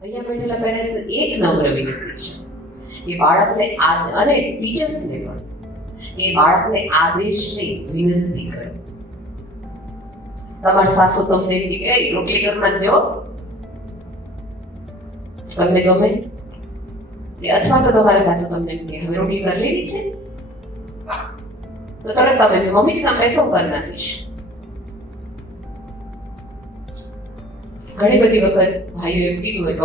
અહીંયા બેઠેલા પેરેન્ટ્સ એક નમ્ર વિનંતી છે કે બાળકને અને ટીચર્સને પણ કે બાળકને આદેશની વિનંતી કરો. તમારા સાસુ તમને કહે કે રોટલી કરી નાખજો, તમને ગમે? અથવા તો તમારા સાસુ તમને કહે હવે રોટલી કરી લેવી છે, તો તરત તમે મમ્મી જ કામ બેસો કરી નાખીશ. ઘણી બધી વખત ભાઈઓ એમ કીધું હોય કે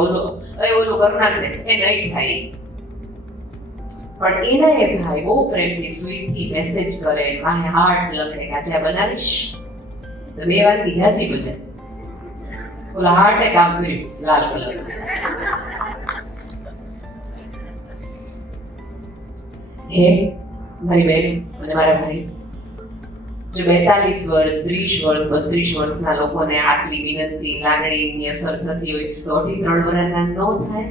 ઓલું કરી નાખજે, એ નહીં થાય. પણ એના એ ભાઈ બહુ પ્રેમથી સ્વીટથી મેસેજ કરે, માહે હાર્ટ લખે કે આજે આ બનાવીશ તો 2 વાટકી જાજી બને. ઓલા હાર્ટે કામ કર્યું લાલ કલર. હે મારી બહેન અને મારા ભાઈ, જો 42 વર્ષ 30 વર્ષ 32 વર્ષના લોકોને આટલી વિનંતી લાગણીની અસર થતી હોય તો 3 વર્ષના ન થાય?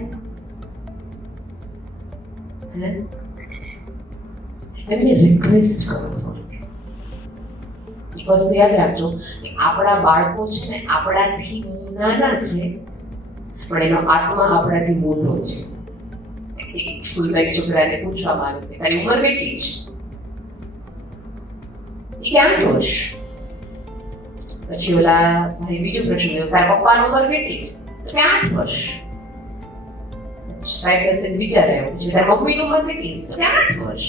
એમને રિક્વેસ્ટ કરો થોડી. વસ્તુ યાદ રાખજો કે આપણા બાળકો છે ને આપણાથી નાના છે પણ એનો આત્મા આપણાથી મોટો છે. એક સ્કૂલમાં એક છોકરાને પૂછવામાં આવ્યું કે તારી ઉંમર કેટલી છે? એ કે 8 વર્ષ. પછી ઓલા ભાઈ બીજો પ્રશ્ન કર્યો, તારા પપ્પાની ઉંમર કેટલી છે? તો કે 8 વર્ષ. સાહેબ વિચારે પછી તારા મમ્મીની ઉંમર કેટલી? તો કે 8 વર્ષ.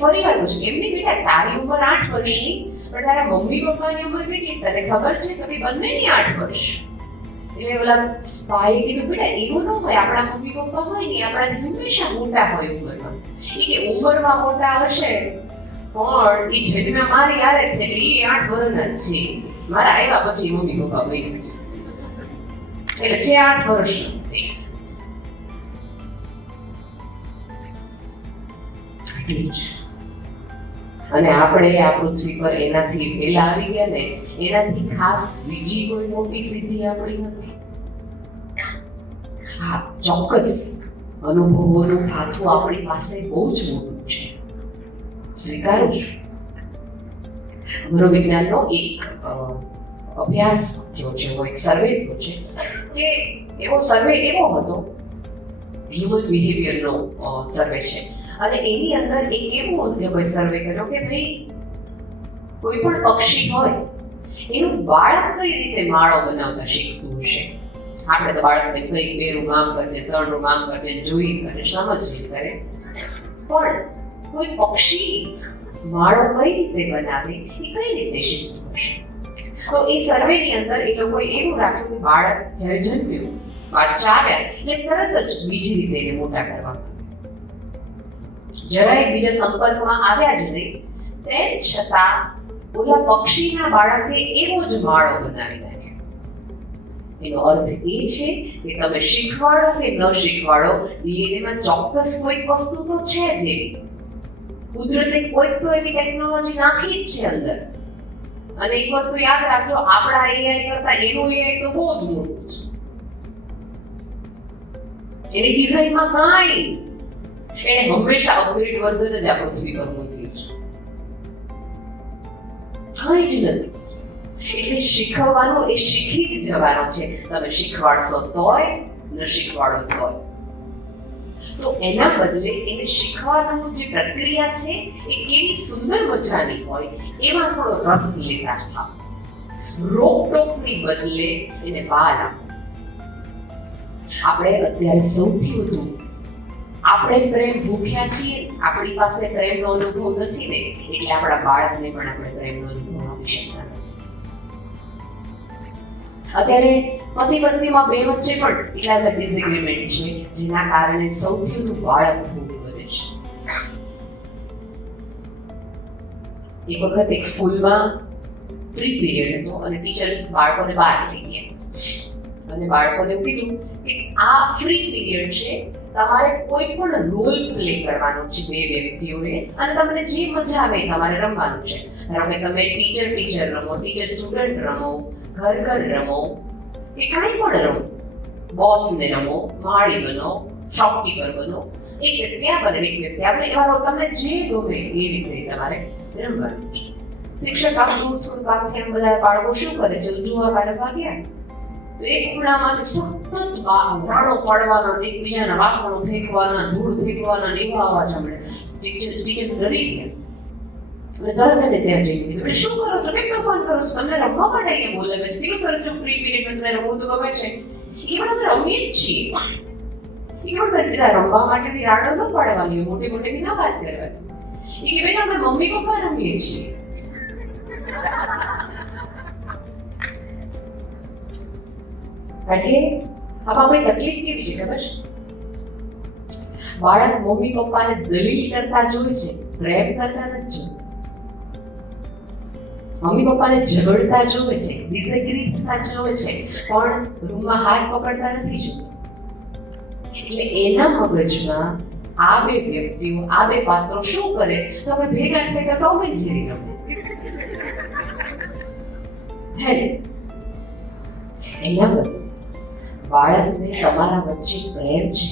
ફરી વાર પૂછ્યું, એમની બેટા તારી ઉંમર 8 વર્ષની પણ તારા મમ્મી પપ્પાની ઉંમર કેટલી તને ખબર છે? તો કે બંનેની 8 વર્ષ. એટલે ઓલા સ્પાઈએ કીધું બેટા એવું ન હોય, આપણા મમ્મી પપ્પા હોય ને આપણાથી હંમેશા મોટા હોય ઉંમરમાં. એ કે ઉંમરમાં મોટા હશે પણ એ જન્મ મારી યારે છે એટલે એ 8 વર્ષના જ છે. મારા આવ્યા પછી મમ્મી પપ્પા બન્યા છે એટલે છે 8 વર્ષના. અને આપણે આ પૃથ્વી પર એનાથી પહેલા આવી ગયા ને એનાથી ખાસ બીજી કોઈ મોટી સિદ્ધિ આપણી નથી. હા, ચોક્કસ અનુભવોનું ભાથું આપણી પાસે બહુ જ મોટું છે, સ્વીકારું છું. મનોવિજ્ઞાનનો એક અભ્યાસ થયો છે, એક સર્વે થયો છે કે એવો સર્વે એવો હતો, હ્યુમન બિહેવિયરનો સર્વે છે. અને એની અંદર એક એવું કોઈ સર્વે કર્યો કે ભાઈ કોઈ પણ પક્ષી હોય એનું બાળક કઈ રીતે માળો બનાવતા શીખતું હશે. આપણે તો બાળકને કઈ 2 રૂમ આમ કરજે 3 રૂમ આમ કરજે જોઈ કરે સમજી કરે, પણ કોઈ પક્ષી માળો કઈ રીતે બનાવે એ કઈ રીતે શીખતું હશે. તો એ સર્વેની અંદર એ લોકોએ એવું રાખ્યું કે બાળક જ્યારે જન્મ્યું બાચ્ચા આવ્યા એટલે તરત જ બીજી રીતે એને મોટા કરવા, જરાય બીજા સંપર્કમાં આવ્યા જ નહીં, તેમ છતાં ઓલા પક્ષીના બાળકે એવો જ માળો બનાવી નાખ્યો. એનો અર્થ એ છે કે તમે શીખવાડો કે ન શીખવાડો, ડીએનએમાં ચોક્કસ કોઈક વસ્તુ તો છે જ એવી. કુદરતે કોઈક તો એવી ટેકનોલોજી નાખી જ છે અંદર. અને એક વસ્તુ યાદ રાખજો, આપણા એઆઈ કરતા એનું એઆઈ તો બહુ જ મોટું છે. એની ડિઝાઇનમાં કાંઈ એને હંમેશા અપગ્રેડ વર્ઝન જ આ પૃથ્વી પર મોકલ્યું છે, કંઈ જ નથી. એટલે શીખવવાનું એ શીખી જ જવાનો છે, તમે શીખવાડશો તોય ન શીખવાડો તોય. તો એના બદલે એને શીખવાનું જે પ્રક્રિયા છે એ કેવી સુંદર મજાની હોય એમાં થોડો રસ લેતા થાવ. રોકટોકની બદલે એને બહાર આપો. આપણે અત્યારે સૌથી વધુ આપણે પ્રેમ ભૂખ્યા છીએ, આપણી પાસે પ્રેમનો અનુભવ નથી ને એટલે આપણા બાળકને પણ આપણે પ્રેમનો અનુભવ આપી શકતા નથી. અત્યારે પતિ પત્નીમાં બે વચ્ચે પણ એટલા બધા ડિસએગ્રીમેન્ટ છે જેના કારણે સૌથી વધુ બાળક ભૂખ વધે છે. એક વખત એક સ્કૂલમાં ફ્રી પીરિયડ હતો અને ટીચર્સ બાળકોને બહાર લઈ ગયા અને બાળકોને એવું કીધું કે આ ફ્રી પીરિયડ છે, તમારે કોઈ પણ રોલ પ્લે કરવાનો છે 2 વ્યક્તિઓએ અને તમને જે મજા આવે તમારે રમવાનું છે. ધારો કે તમે ટીચર રમો, ટીચર સ્ટુડન્ટ રમો, ઘર રમો કે કાંઈ પણ રમો, બોસને રમો, માળી બનો, શોપકીપર બનો, એક વ્યક્તિ આ બને એક વ્યક્તિ આપણે એવા રોલ તમને જે ગમે એ રીતે તમારે રમવાનું છે. શિક્ષક આમ થોડું કામથી એમ બધા બાળકો શું કરે છે, જોવા વારે ભાગ્યા એક ખૂણામાંથી સતત રાડો પાડવાના, એકબીજાના વાસણો ફેંકવાના, ધૂળ ફેંકવાના એવા અવાજ સાંભળે. ટીચર્સ ડરી ગયા અને તરત એને ત્યાં જઈ કીધું, શું કરો છો, કેમ તોફાન કરો છો, તમને રમવા માટે અહીંયા બોલાવે છે, કેટલું સરસ જો ફ્રી પીરિયડમાં તમને રમવું તો ગમે છે. એ પણ અમે રમીએ જ છીએ. એ પણ રમવા માટેથી રાડો ન પાડવાની, મોટી મોટેથી ના વાત કરવાની. એ કે બેન અમે મમ્મી પપ્પા રમીએ છીએ. એટલે આમાં આપણી તકલીફ કેવી છે ખબર છે? બાળક મમ્મી પપ્પાને દલીલ કરતા જોવે છે, પ્રેમ કરતા નથી જોતું. મમ્મી પપ્પાને ઝઘડતા જોવે છે, ડિસએગ્રી થતા જોવે છે, પણ રૂમમાં હાથ પકડતા નથી જોતું. એટલે એના મગજમાં આ બે વ્યક્તિઓ, આ બે પાત્રો શું કરે તો કે ભેગા થઈ તો ટોમ એન્ડ જેરી રમે. એના બદલે બાળકને તમારા વચ્ચે પ્રેમ છે,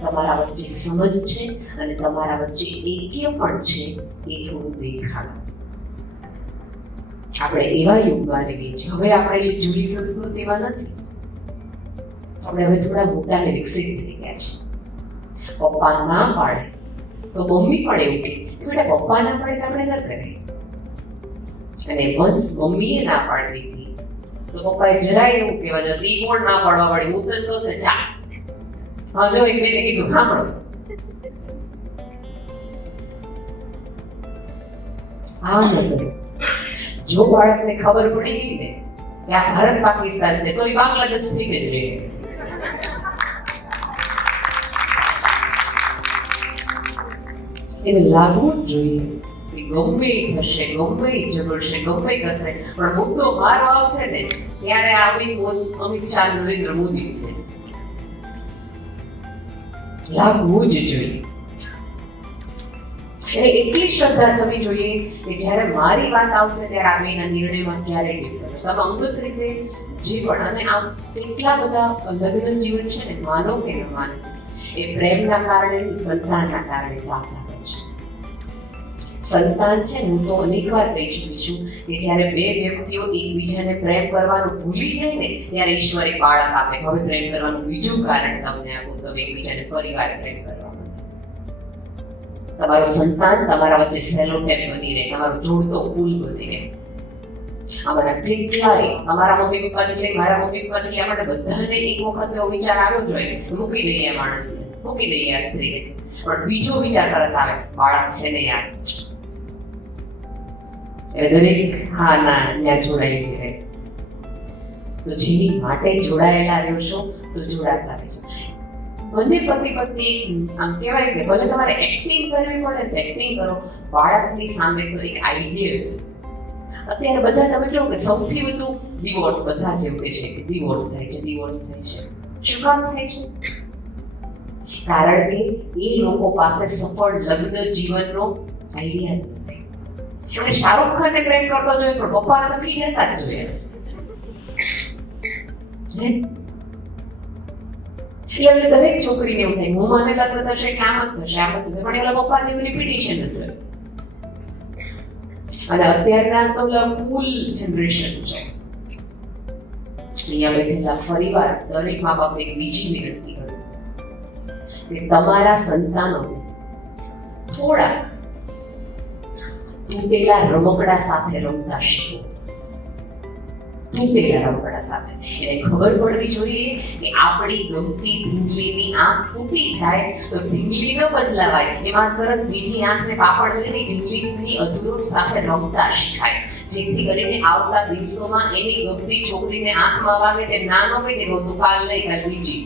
તમારા વચ્ચે સમજ છે અને તમારા વચ્ચે એક્ય પણ છે એ થોડું દેખાડો. આપણે એવા યુગમાં રહીએ છીએ, હવે આપણે એ જૂની સંસ્કૃતિમાં નથી. આપણે હવે થોડા મોટા ને વિકસિત થઈ ગયા છે. પપ્પા ના પાડે તો મમ્મી પણ એવું કે બેટા પપ્પા ના પાડે તો આપણે ન કરીએ. અને વંશ મમ્મીએ ના પાડી દીધી તો પપ્પાએ જરાય એવું કહેવાય ઈ કોણ ના પાડવા વાળી, હું તો છે ચા. હા જો એક બેને કીધું સાંભળો, આ ન કરો. જો બાળકને ખબર પડી ગઈ ને કે આ ભારત પાકિસ્તાન છે તો એ બાંગ્લાદેશ થી જ રહે. એને લાગવું જ જોઈએ કે ગમે થશે, ગમે ઝઘડશે, ગમે કરશે, પણ મુદ્દો મારો આવશે ને ત્યારે અમિત શાહ, નરેન્દ્ર મોદી છે. લાગવું જ જોઈએ. એને એટલી શ્રદ્ધા થવી જોઈએ કે જ્યારે મારી વાત આવશે ત્યારે આ બેના નિર્ણયમાં ક્યારે ડિફરન્સ. તમે અંગત રીતે જે પણ, અને આમ કેટલા બધા લગ્ન જીવન છે ને, માનો કે ન માનો, એ પ્રેમના કારણે, સંતાનના કારણે ચાલતા હોય છે. સંતાન છે ને, હું તો અનેક વાર કહી ચૂકી છું કે જ્યારે બે વ્યક્તિઓ એકબીજાને પ્રેમ કરવાનું ભૂલી જાય ને ત્યારે ઈશ્વર એક બાળક આપે. હવે પ્રેમ કરવાનું બીજું કારણ તમને આપું, તમે એકબીજાને ફરીવાર પ્રેમ કરવા. તમારું સંતાન તમારા વચ્ચે સેલો ટેપ બની રહે, તમારો જોડતો પુલ બની રહે. અમારા કેટલાય, અમારા મમ્મી પપ્પા જેટલી, મારા મમ્મી પપ્પા જેટલી, આપણે બધાને એક વખત એવો વિચાર આવ્યો જોઈએ, મૂકી દઈએ આ માણસને, મૂકી દઈએ આ સ્ત્રીને, પણ બીજો વિચાર તરત આવે, બાળક છે ને યાર. એટલે દરેક હા ના ત્યાં જોડાયેલી રહે. તો જેની માટે જોડાયેલા રહેશો તો જોડાતા રહેજો. બંને પતિ પત્ની આમ કહેવાય કે ભલે તમારે એક્ટિંગ કરવી પડે તો એક્ટિંગ કરો, બાળકની સામે તો એક આઈડિયલ. અત્યારે બધા તમે જો કે સૌથી વધુ ડિવોર્સ, બધા જ એવું કહે છે કે ડિવોર્સ થાય છે, ડિવોર્સ થાય છે. શું કામ થાય છે? કારણ કે એ લોકો પાસે સફળ લગ્ન જીવનનો આઈડિયા નથી. એમણે શાહરુખ ખાનને પ્રેમ કરતો જોયો પણ પપ્પાને તો ખીજાતા જ જોયા છે. એટલે એમને દરેક છોકરીને એવું થાય હું મને લગ્ન થશે એટલે આમ જ થશે, આમ જ થશે, પણ એના પપ્પા જેવું રિપીટેશન જ હોય. અને અત્યારના તો ફૂલ જનરેશન છે. અહીંયા બેઠેલા ફરીવાર દરેક મા બાપને એક બીજી વિનંતી કરું કે તમારા સંતાનો થોડાક તૂટેલા રમકડા સાથે રમતા શીખો. તૂટેલા રમકડા સાથે એને ખબર પડવી જોઈએ કે આપણી ગમતી ઢીંગલીની આંખ ફૂટી જાય તો ઢીંગલી ન બદલાવાય, એમાં સરસ બીજી આંખને પાપડ કરીને ઢીંગલીની અધૂરપ સાથે રમતા શીખાય, જેથી કરીને આવતા દિવસોમાં એની ગમતી છોકરીને આંખમાં વાગે તે નાનો કહી દેવો તું કાલ નહીં કાલ બીજી.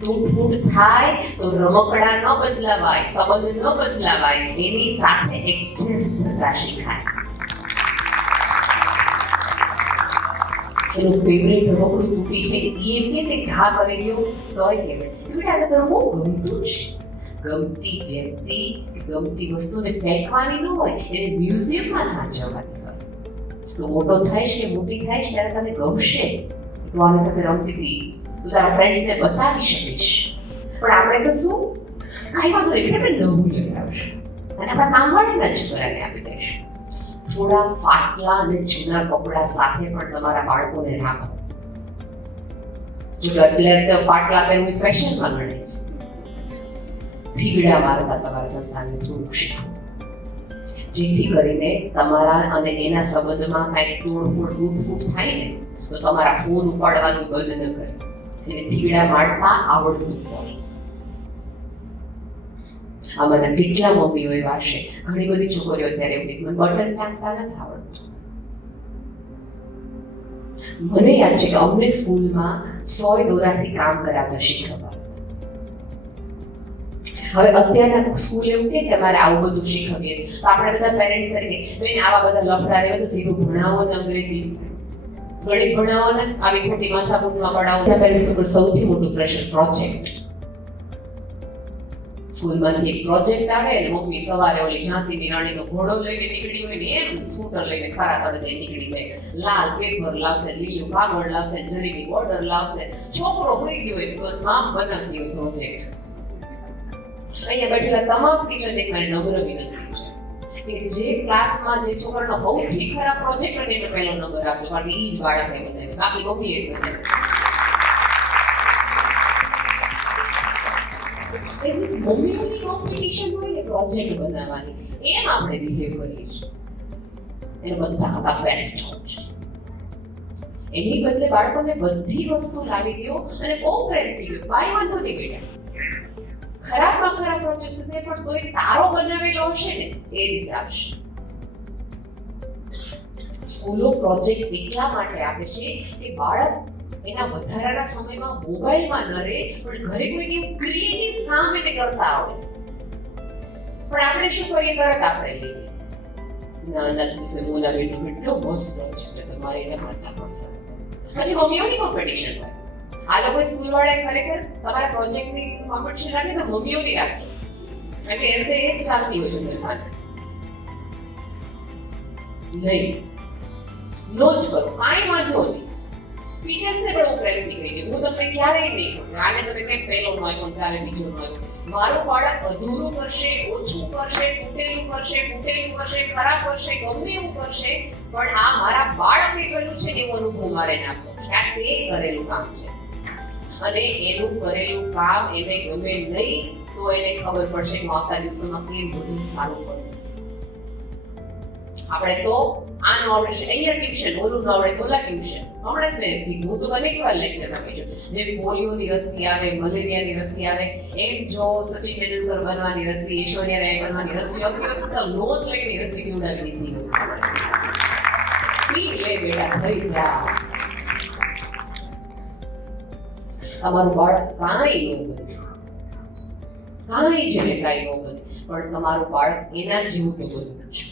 તૂટફૂટ થાય તો રમકડા ન બદલાવાય, સંબંધ ન બદલાવાય, એની સાથે એડજસ્ટ થતા શીખાય. એનું ફેવરેટ રમકડું તૂટી છે એ એમ કે ઘા કરી લ્યો તોય કહેવાય બેટા તો બહુ ગમતું છે. ગમતી વ્યક્તિ, ગમતી વસ્તુને ફેંકવાની ન હોય, એને મ્યુઝિયમમાં સાચવવાની હોય. તો મોટો થાય છે, મોટી થાય છે ત્યારે તને ગમશે, તો આની સાથે રમતી હતી, તું તારા ફ્રેન્ડ્સને બતાવી શકીશ. પણ આપણે તો શું કાંઈ વાંધો નહીં એટલે આપણે નવું લઈ આવશું અને આપણા કામવાળીના છોકરાને આપી દઈશું. થોડા ફાટલા અને જૂના કપડા સાથે પણ તમારા બાળકોને રાખો. જો કે અત્યારે પાટલા પહેરવું ફેશનમાં ગણાય છે. થીગડા મારતા તમારા સંતાનને થોડુંક શીખવો, જેથી કરીને તમારા અને એના સંબંધમાં કાંઈક તોડફોડ તૂટફૂટ થાય ને તો તમારા ફોન ઉપાડવાનું બંધ ન કરે. એને થીગડા મારતા આવડતું જ હોય. આમાંના કેટલા મમ્મીઓ એવા છે, ઘણી બધી છોકરીઓ અત્યારે એવું કે મને બટન ટાંકતા નથી આવડતું. મને યાદ છે કે અમને સ્કૂલમાં 100 દોરાથી કામ કરાવતા શીખવવા. હવે અત્યારના સ્કૂલ એવું કે અમારે આવું બધું શીખવીએ તો આપણે બધા પેરેન્ટ્સ તરીકે બેન આવા બધા લફડા રહેવા તો સીધું ભણાવો ને અંગ્રેજી ગણિત ભણાવો ને આવી ખોટી માથાકૂટમાં પડાવો. પેરેન્ટ્સ ઉપર સૌથી મોટું પ્રેશર પ્રોજેક્ટ. સ્કૂલમાંથી એક પ્રોજેક્ટ આવે એટલે મમ્મી સવારે ઓલી ઝાંસીની રાણીનો ઘોડો લઈને નીકળી હોય ને એમ સ્કૂટર લઈને ખરા તડકે નીકળી જાય. લાલ પેપર લાવશે, લીલું કાગળ લાવશે, જરીની બોર્ડર લાવશે. છોકરો હોઈ ગયો હોય મામ બનાવતી હોય પ્રોજેક્ટ. અહીંયા બેઠેલા તમામ ટીચર એક મારી નમ્ર વિનંતી છે કે જે ક્લાસમાં જે છોકરાનો સૌથી ખરાબ પ્રોજેક્ટ હોય એને પહેલો નંબર આપજો, કારણ કે ઈ જ બાળકને બનાવે, બાકી મમ્મી એ બનાવે. મમ્મીઓની કોમ્પિટિશન હોય ને પ્રોજેક્ટ બનાવવાની, એમ આપણે બિહેવ કરીએ છીએ. એને બધા બેસ્ટ હોય છે. એની બદલે બાળકોને બધી વસ્તુ લાવી દો અને બહુ પ્રેમથી દો. ભાઈ વાંધો નહીં બેટા, ખરાબમાં ખરાબ પ્રોજેક્ટ હશે પણ તોય તારો બનાવેલો હશે ને એ જ ચાલશે. સ્કૂલો પ્રોજેક્ટ એટલા માટે આપે છે કે બાળક એના વધારાના સમયમાં મોબાઈલમાં ન રહે પણ ઘરે કોઈ એવું ક્રિએટિવ કામ એને કરતા આવડે. પણ આપણે શું કરીએ, તરત આપણે લઈએ ના દિવસે મોના બેટું એટલો મસ્ત પ્રોજેક્ટ તમારે એને કરતા પડશે. પછી મમ્મીઓની કોમ્પિટિશન હોય. આ લોકો સ્કૂલ વાળાએ ખરેખર તમારા પ્રોજેક્ટની કોમ્પિટિશન રાખે તો મમ્મીઓની રાખે, એટલે એ રીતે એ જ ચાલતી હોય છે દુકાન. નહીં, નો જ કરો, કાંઈ વાંધો નહીં. ટીચર્સને પણ હું પ્રેમથી કહી દઉં, હું તમને ક્યારેય નહીં કહું આને તમે કંઈક પહેલો ન આપ્યો ક્યારે બીજો ન આપ્યો. મારું બાળક અધૂરું કરશે, ઓછું કરશે, તૂટેલું કરશે, ખરાબ કરશે, ગમે એવું કરશે, પણ આ મારા બાળકે કર્યું છે એવો અનુભવ મારે નાખવો છે. આ તે કરેલું કામ છે અને એનું કરેલું કામ એને ગમે નહીં તો એને ખબર પડશે કે આવતા દિવસોમાં કેમ બધું સારું કરવું. આપણે તો આ ન આવડે અહીંયા ટ્યુશન, ઓલું ન આવડે ઓલા ટ્યુશન. હમણાં જ મેં કીધું, હું તો અનેક વાર લેક્ચરમાં કહી છું, જેમ પોલિયોની રસી આવે, મલેરિયાની રસી આવે, એમ જો સચિન તેંડુલકર બનવાની રસી, ઐશ્વર્યા રાય બનવાની રસી આવતી હોય તો લોન લઈને રસી પીવડાવી દીધી હોય. પી લે બેટા, થઈ જા. તમારું બાળક કાંઈ ન બને, કાંઈ જ એટલે કાંઈ ન બને, પણ તમારું બાળક એના જેવું તો બન્યું છે.